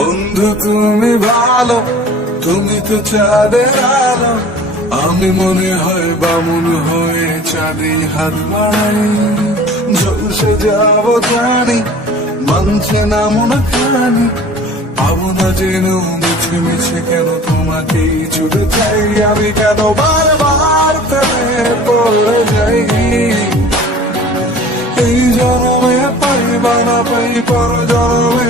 বন্ধু তুমি ভালো, তুমি তো চাঁদের আলো, আমি মনে হয় বামুন হয়ে চাঁদে হাত বাড়াই। ঝলসে যাব জানি, মানছে না মন খানি, পাবো না যেন মিছে মিছে কেন তোমাকে ছুটে চাই আমি, কেন বারবার প্রেমে পড়ে যাই। এই জন্মে পাই বা না পাই, পর জন্মে